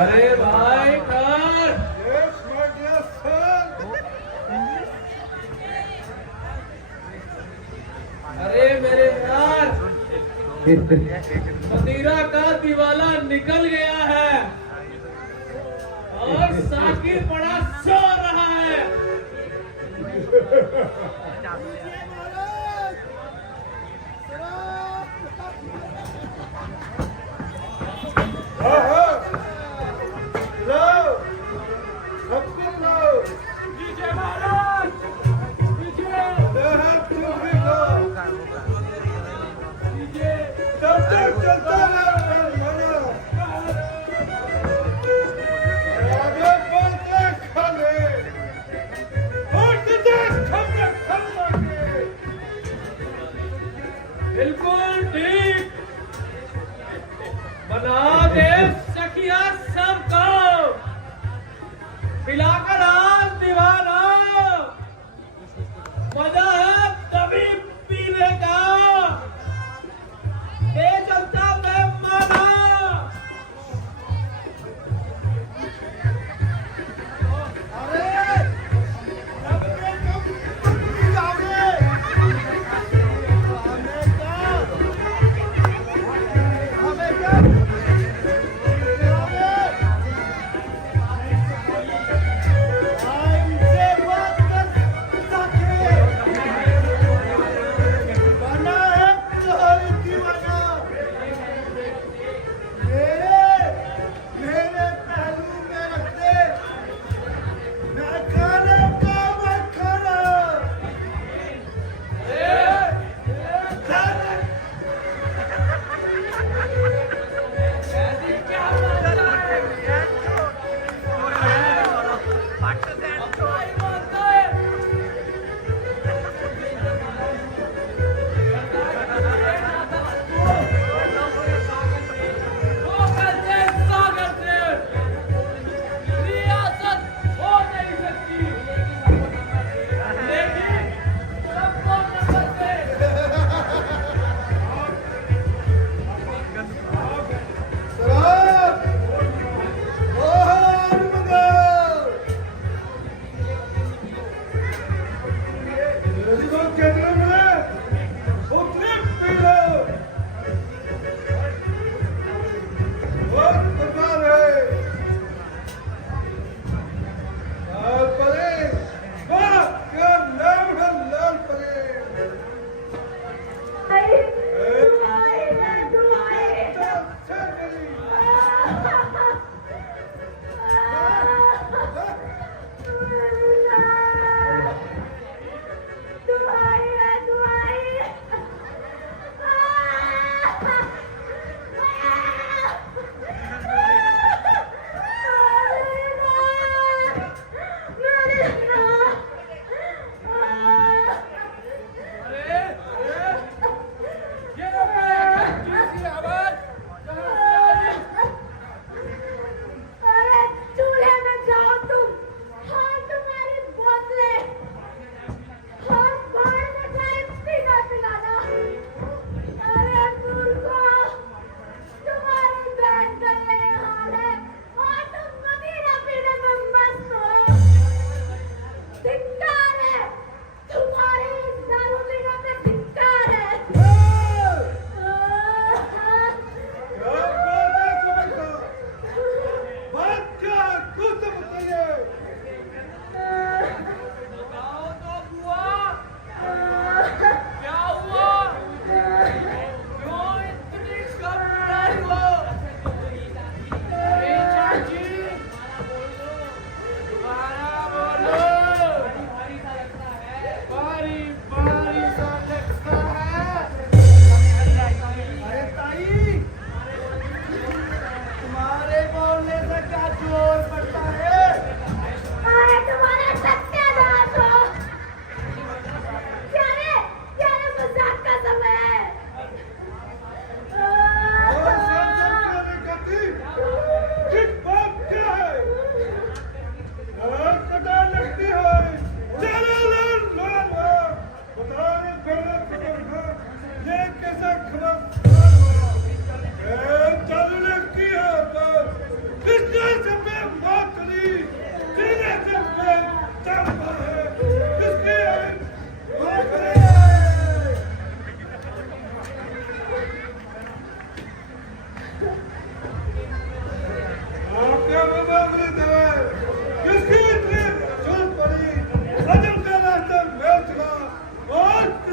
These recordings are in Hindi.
अरे भाई कर। अरे मेरे यार, मदिरा का दिवाला निकल गया है और साकिर बड़ा सो रहा है। बिल्कुल ठीक बना दे सखिया सबको, पिलाकर आज दीवाना, मजा है तभी पीने का, ये चलता पैमाना।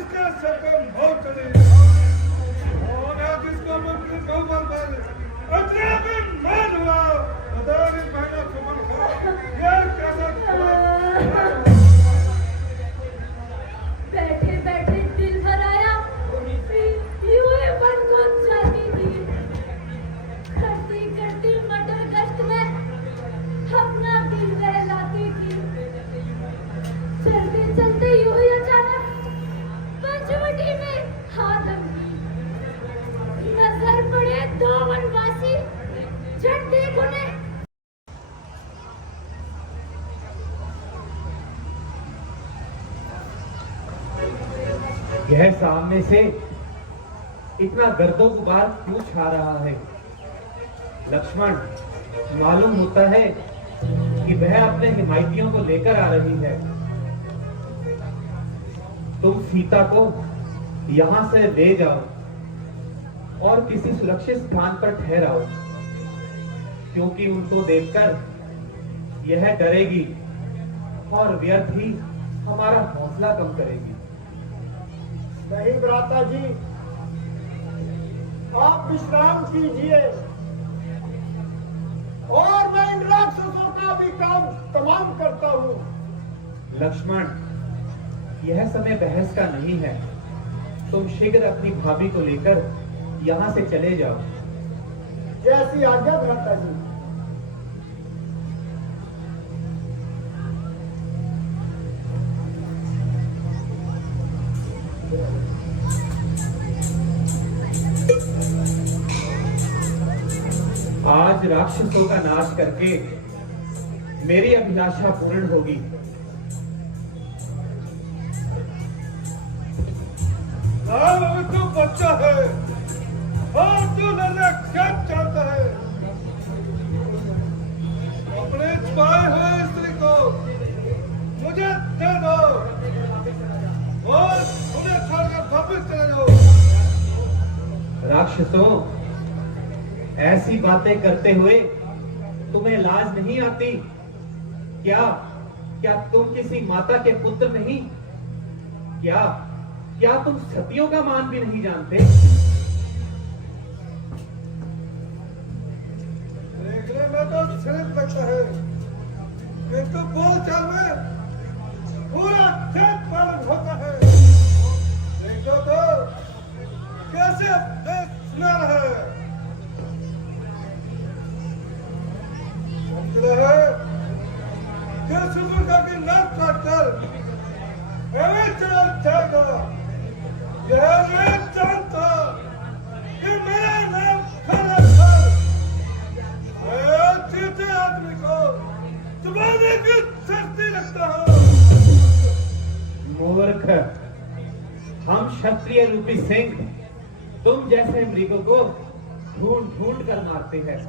जिसके सकम हो चली और जिसको मुक्ति कौमल पर अतरे भी मान हुआ अदारी महीना कमल खा ये कैसा बैठे बैठे दिल भर आया यूं ही मन को जाती थी करती करती मटर गश्त में अपना दिल बहलाती थी चलते चलते यूं ही अचानक पंचवटी में हाथ लगी नजर पड़े दो वनवासी झट देख उन्हें यह सामने से इतना गर्दो गुबार क्यों छा रहा है? लक्ष्मण, मालूम होता है कि वह अपने हिमायतियों को लेकर आ रही है। तुम सीता को यहां से ले जाओ और किसी सुरक्षित स्थान पर ठहराओ, क्योंकि उनको देखकर यह डरेगी और व्यर्थ ही हमारा हौसला कम करेगी। नहीं भ्राता जी, आप विश्राम कीजिए और मैं इन राक्षसों का भी काम तमाम करता हूँ। लक्ष्मण, यह समय बहस का नहीं है। तुम शीघ्र अपनी भाभी को लेकर यहाँ से चले जाओ। जैसी आज्ञा भ्राता जी। आज राक्षसों का नाश करके मेरी अभिलाषा पूर्ण होगी। तू बच्चा है और तू नजर क्या चाहता है? अपने छुपाए हुए स्त्री को मुझे दे दो और उन्हें छोड़कर वापस चले जाओ। राक्षसों, ऐसी बातें करते हुए तुम्हें लाज नहीं आती क्या? क्या तुम किसी माता के पुत्र नहीं? क्या तुम सतियों का मान भी नहीं जानते? देखने में तो शरीफ लगता है, किंतु बोलचाल में पूरा खेत पालन होता है। देखो तो कैसे देश सुना रहा है। है कि सुबह की नाक काटकर चला जाएगा। यह मैं जानता कि मेरा नाम खाना था। मैं जीते आदमी को चुबाने की शक्ति रखता हूँ। मूर्ख, हम क्षत्रिय रूपी सिंह तुम जैसे मृगों को ढूंढ ढूंढ कर मारते हैं।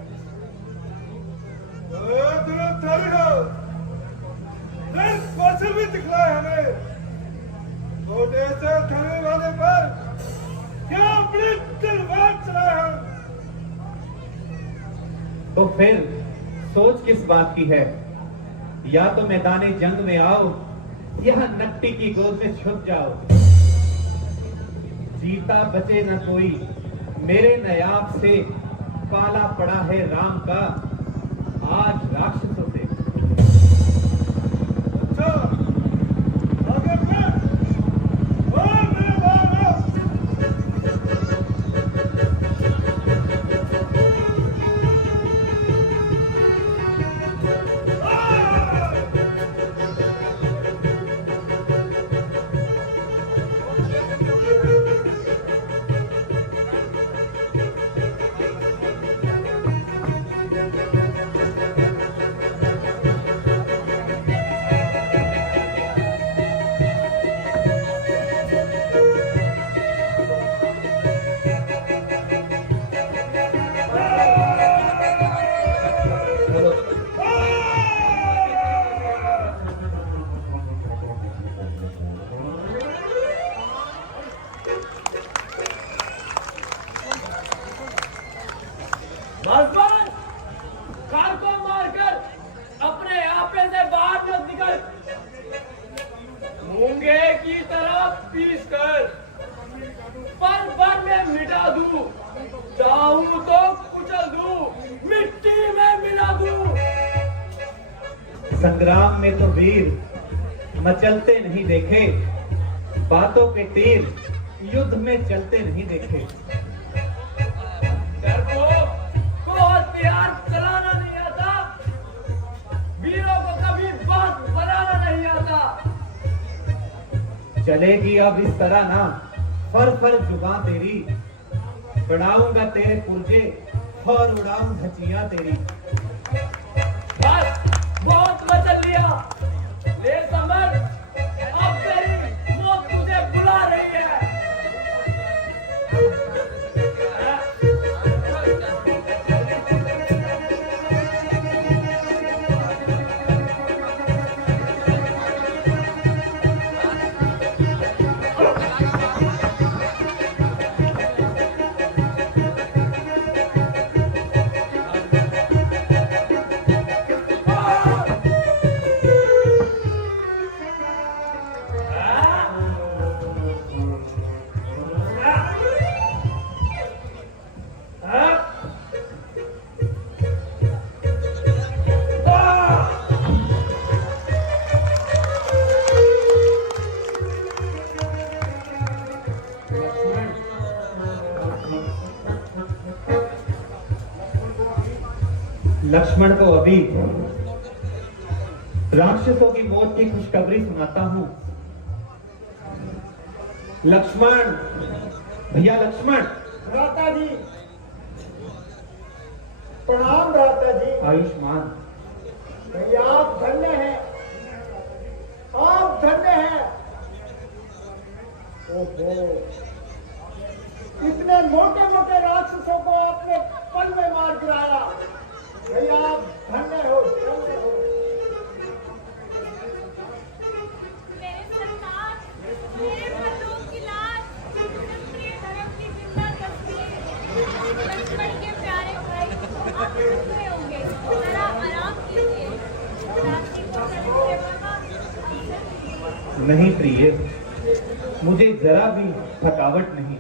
कौशल भी दिखलाए हमें। छोटे से खाने वाले पर क्या अपनी तलवार चलाए हम? तो फिर सोच किस बात की है? या तो मैदाने जंग में आओ या नट्टी की गोद में छुप जाओ। जीता बचे न कोई, मेरे नयाब से पाला पड़ा है राम का आज राक्षसों से। अच्छा, आगे बढ़ और मेरे बाबा। बस कार को मारकर अपने आपे से बाहर मत निकल। मूंगे की तरह पीस कर पल भर में मिटा दूं, चाहूं तो कुचल दूं, मिट्टी में मिला दूं। संग्राम में तो वीर मचलते नहीं देखे, बातों के तीर युद्ध में चलते नहीं देखे। डरपोक को हथियार चलाना नहीं आता, वीरों को कभी बात बनाना नहीं आता। चलेगी अब इस तरह ना फर फर जुबान तेरी, बनाऊंगा तेरे पुर्जे और उड़ाऊं धचियां तेरी। बस बहुत मचल लिया, ले समझ अब तेरी मौत तुझे बुला रही है। लक्ष्मण को अभी राक्षसों की मौत की खुशखबरी सुनाता हूं। लक्ष्मण, भैया लक्ष्मण। भ्राता जी, प्रणाम भ्राता जी। आयुष्मान। भैया आप धन्य हैं, आप धन्य हैं। ओहो, इतने मोटे मोटे राक्षसों को आपने पल में मार गिराया। भैया आप धन्य हो, धन्य हो। मेरे सरकार, मेरे बंदूक की लाश, प्रिय धर्म की जिंदा तस्वीर, लक्ष्मण के प्यारे भाई, आप थक गए होंगे, जरा आराम कीजिए। रात्रि को करेंगे बाबा। नहीं प्रिय, मुझे जरा भी थकावट नहीं।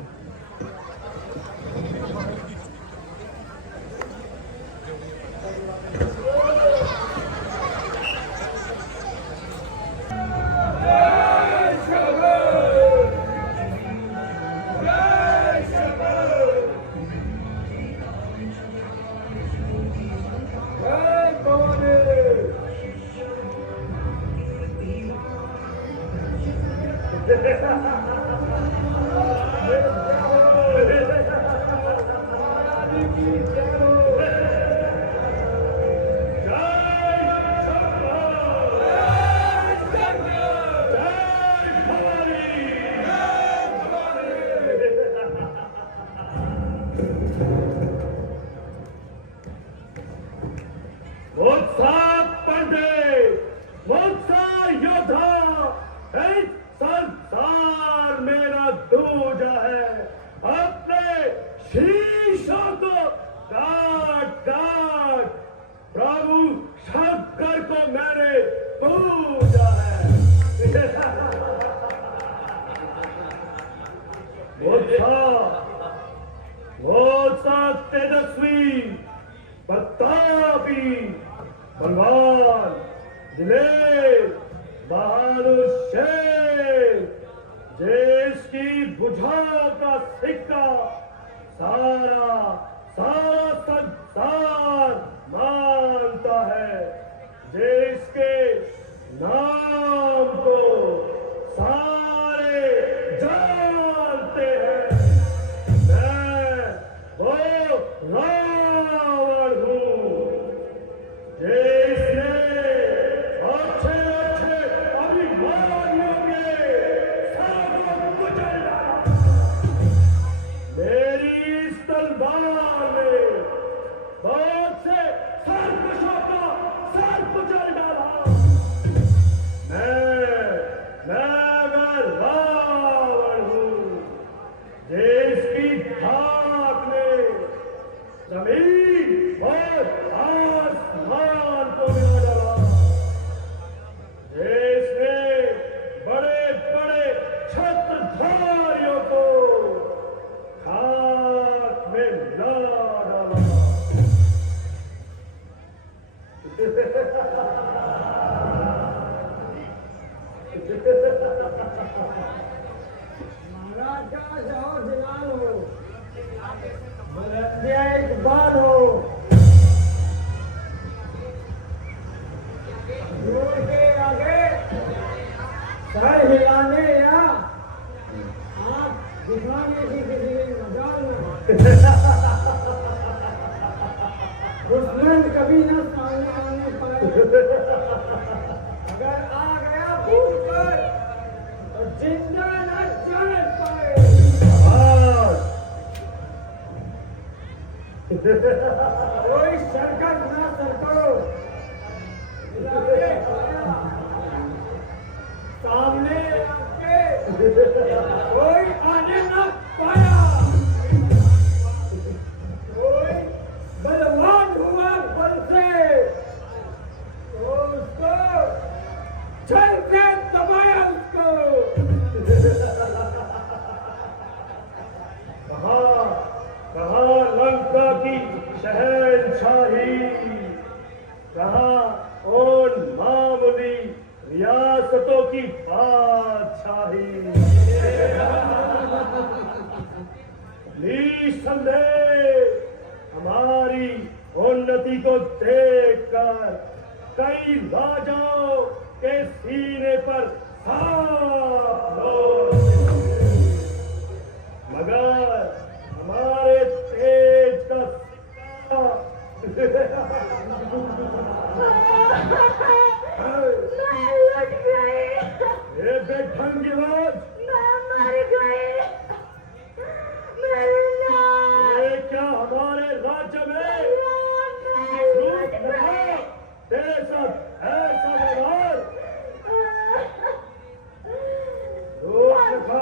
संसार मेरा दूजा है, अपने शीशों को काट काट प्रभु शंकर को मैंने पूजा है। वो सा तेजस्वी प्रतापी बलवान दिलेर बहादुर शेर, जिसकी भुजाओं का सिक्का सारा सारा संसार मानता है, जिसके नाम को सारे जानते हैं। मैं वो रावण हूँ, जिसने अच्छे अच्छे अभिमानियों के सरों को कुचल डाला। मेरी इस तलवार ने बहुत से सरकशों का सर कुचल डाला। मैं दिखाने की किसी मजाल न दुश्मन कभी न सामने आने पाए। अगर आ गया भूल कर तो जिंदा न जाने पाए। कोई शरकत ना सरको, सामने आके कोई आने ना पाया। कोई बलवान हुआ बल से तो उसको छल से दबाया उसको। कहा लंका की शहंशाही, कहा उन मामूली रियासतों की बादशाही। निसंदेह हमारी उन्नति को देखकर कई राजाओं के सीने पर सांप लोग, मगर हमारे तेज का मैं लट गई, ये बेढंग की आवाज, मैं मर गई, मेरे नाम ये क्या हमारे राज्य में मैं लट गई। तेरे साथ ऐसा व्यवहार? रोक रखा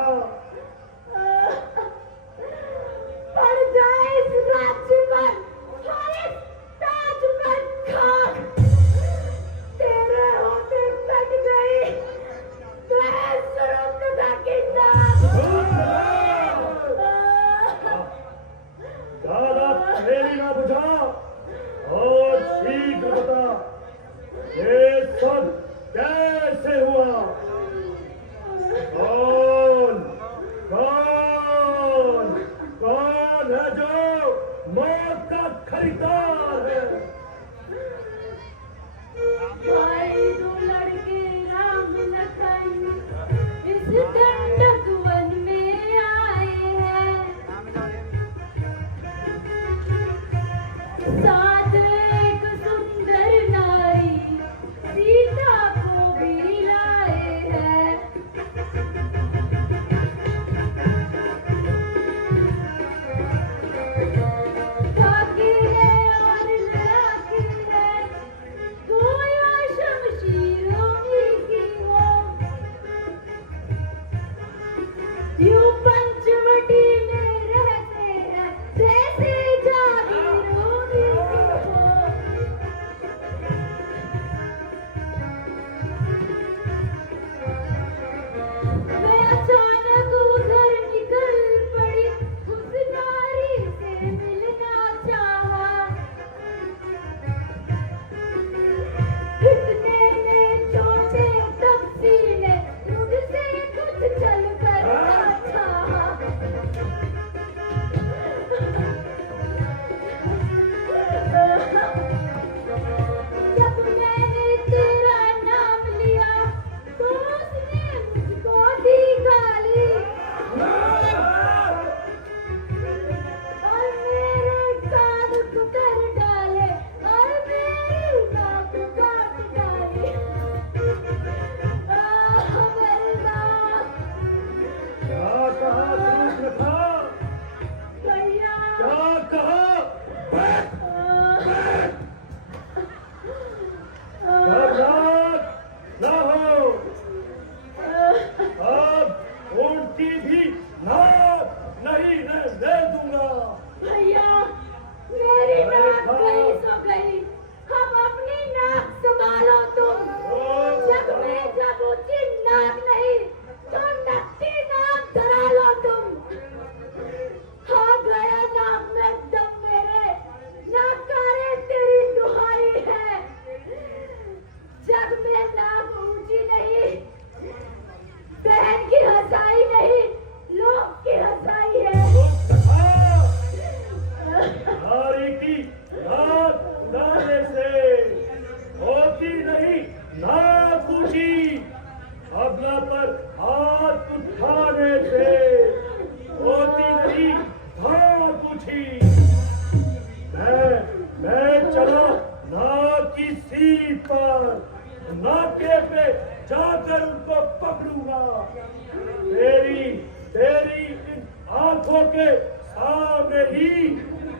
आंखों के सामने ही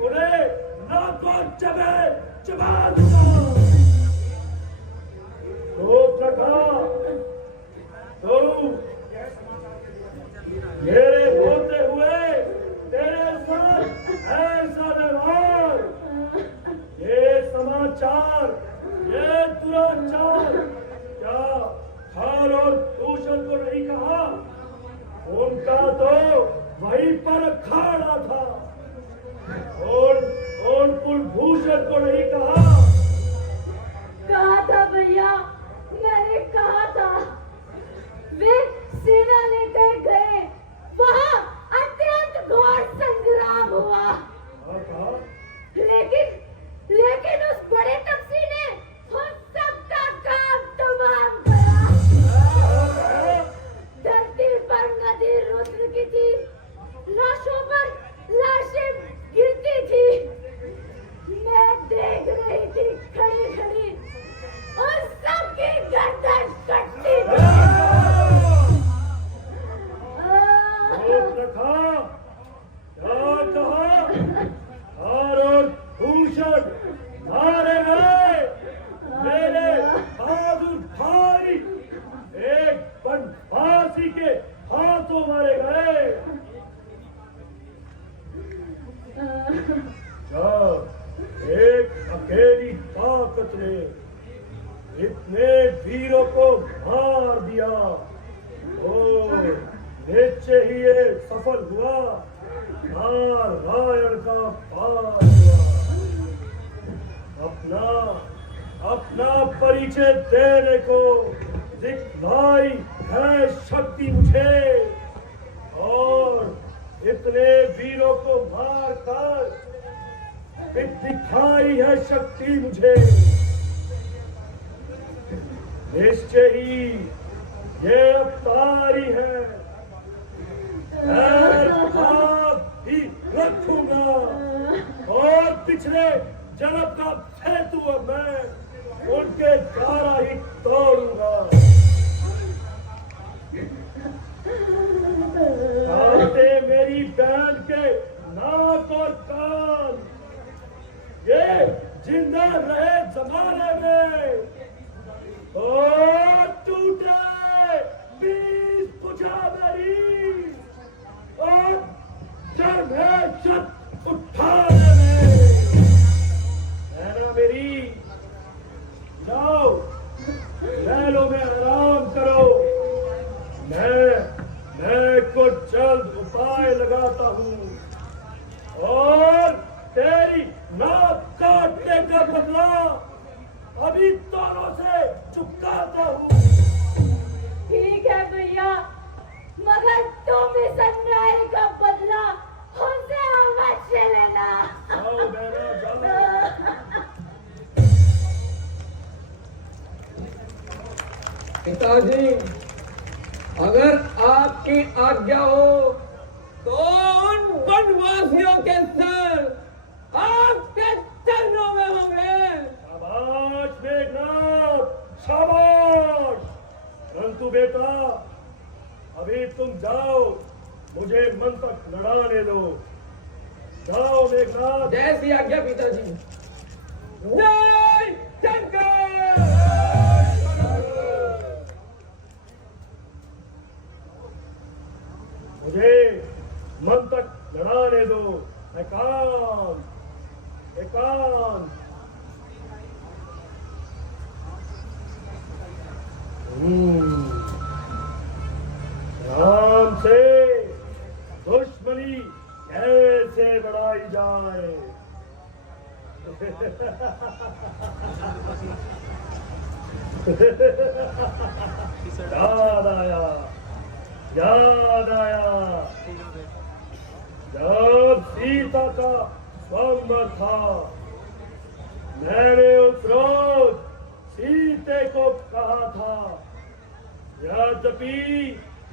उन्हें नाकों चबा दूंगा। तो प्रखा, तो मेरे होते हुए तेरे साथ ऐसा व्यवहार, ये समाचार, ये दुराचार क्या खार और भूषण को नहीं कहा? उनका तो वहीं पर खाड़ा था। और कुलभूषण को नहीं कहा? कहा था भैया, मैंने कहा था। वे सेना लेकर गए, वहाँ अत्यंत घोर संग्राम हुआ। लेकिन उस बड़े तपसी ने उन सबका काम तमाम करा। धरती पर नदी रुद्र की थी, लाशों पर लाशें गिरती थी। मैं देख रही थी खड़ी खड़ी, और सबकी गर्दन कटती थी। और भूषण मारे गए, मेरे बहादुर भाई एक बनवासी के हाथों मारे गए। जब एक अकेली ताकत ने इतने वीरों को मार दिया, तो निश्चय ही ये सफल हुआ, नारायण का पार हुआ। अपना परिचय देने को दिखलाई है शक्ति मुझे, और इतने वीरों को मार कर दिखाई है शक्ति मुझे। निश्चय ही ये अवतारी है, ही रखूंगा, और पिछले जन्म का सेतु मैं उनके द्वारा ही तोड़ूंगा। आते मेरी बहन के नाक और कान, ये जिंदा रहे जमाने में, और टूटे 20 भुजा मेरी, और छत उठाने में। नैना मेरी, जाओ महलों में आराम करो, मैं कुछ जल्द उपाय लगाता हूँ, और तेरी नाक काटने का बदला अभी दोनों से चुकाता हूँ। ठीक है भैया, मगर तुम इस अन्याय का बदला हमसे अवश्य लेना। जाओ बहना, जाओ। पिताजी, अगर आपकी आज्ञा हो तो उन वनवासियों के सर आपके चरणों में होंगे। शाबाश मेघनाथ, शाबाश। परंतु बेटा, अभी तुम जाओ, मुझे मन तक लड़ाने दो। जाओ मेघनाथ। जैसी आज्ञा पिताजी। जय शंकर। मुझे मन तक लड़ाने दो। एकांत, एकांत। राम से दुश्मनी कैसे बढ़ाई जाए। याद आया, याद आया, जब सीता का स्वयंवर था, मैंने उस रोज सीते को कहा था, यद्यपि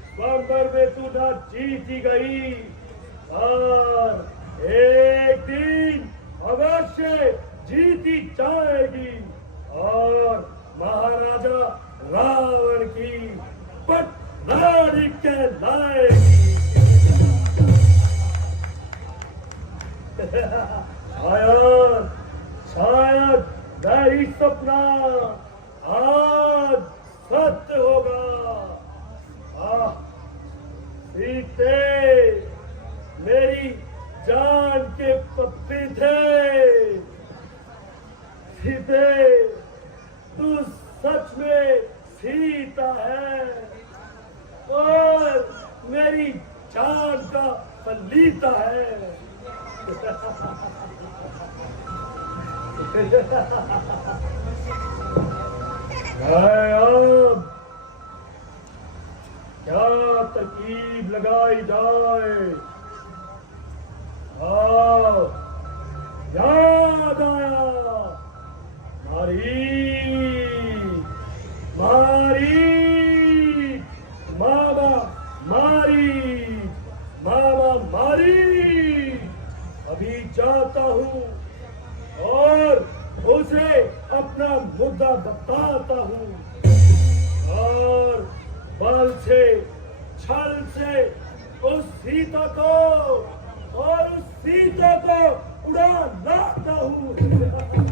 स्वयंवर में तू न जीती गई, पर एक दिन अवश्य जीती जाएगी और महाराजा रावण की पटरानी कहलाएगी। लीता है। अब क्या तरकीब लगाई जाए? याद आया, मारी मारी मामा मारी मामा मारी। अभी जाता हूँ और उसे अपना मुद्दा बताता हूँ और बल से छल से उस सीता को और उस सीता को उड़ा लाता हूँ।